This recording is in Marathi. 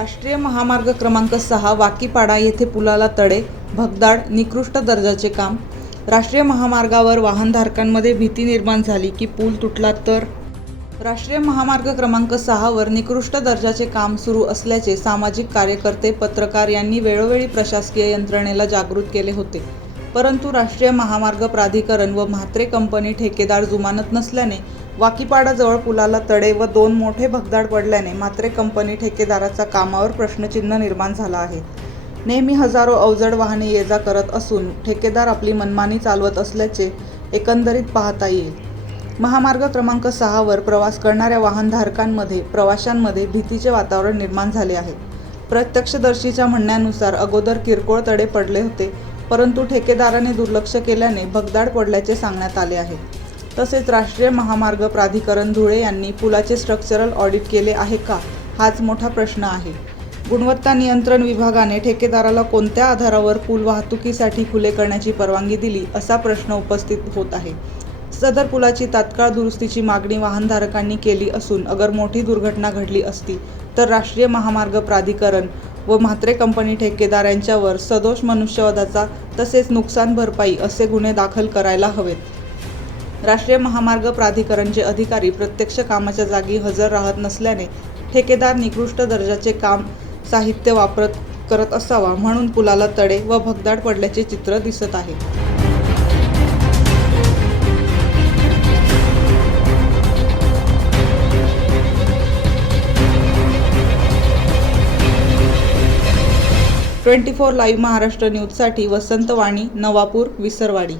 राष्ट्रीय महामार्ग क्रमांक सहा वाकीपाडा येथे पुलाला तडे भगदाड निकृष्ट दर्जाचे काम. राष्ट्रीय महामार्गावर वाहनधारकांमध्ये भीती निर्माण झाली की पूल तुटला तर? राष्ट्रीय महामार्ग क्रमांक सहावर निकृष्ट दर्जाचे काम सुरू असल्याचे सामाजिक कार्यकर्ते पत्रकार यांनी वेळोवेळी प्रशासकीय यंत्रणेला जागृत केले होते. परंतु राष्ट्रीय महामार्ग प्राधिकरण व म्हात्रे कंपनी ठेकेदार जुमानत नसल्याने वाकीपाडाजवळ पुलाला तडे व दोन मोठे भगदाड पडल्याने म्हात्रे कंपनी ठेकेदाराचा कामावर प्रश्नचिन्ह निर्माण झाला आहे. नेहमी हजारो अवजड वाहने ये जा करत असून ठेकेदार आपली मनमानी चालवत असल्याचे एकंदरीत पाहता येईल. महामार्ग क्रमांक सहावर प्रवास करणाऱ्या वाहनधारकांमध्ये प्रवाशांमध्ये भीतीचे वातावरण निर्माण झाले आहे. प्रत्यक्षदर्शीच्या म्हणण्यानुसार अगोदर किरकोळ तडे पडले होते परंतु ठेकेदाराने दुर्लक्ष केल्याने भगदाड पडल्याचे सांगण्यात आले आहे. तसेच राष्ट्रीय महामार्ग प्राधिकरण धुळे यांनी पुलाचे स्ट्रक्चरल ऑडिट केले आहे का हाच मोठा प्रश्न आहे. गुणवत्ता नियंत्रण विभागाने ठेकेदाराला कोणत्या आधारावर पूल वाहतुकीसाठी खुले करण्याची परवानगी दिली असा प्रश्न उपस्थित होत आहे. सदर पुलाची तात्काळ दुरुस्तीची मागणी वाहनधारकांनी केली असून अगर मोठी दुर्घटना घडली असती तर राष्ट्रीय महामार्ग प्राधिकरण व म्हात्रे कंपनी ठेकेदार यांच्यावर सदोष मनुष्यवधाचा तसेच नुकसान भरपाई असे गुन्हे दाखल करायला हवेत. राष्ट्रीय महामार्ग प्राधिकरणचे अधिकारी प्रत्यक्ष कामाच्या जागी हजर राहत नसल्याने ठेकेदार निकृष्ट दर्जाचे काम साहित्य वापरत करत असावा म्हणून पुलाला तडे व भगदाड पडल्याचे चित्र दिसत आहे. ट्वेंटी फोर लाईव्ह महाराष्ट्र न्यूजसाठी वसंत वाणी नवापूर विसरवाडी.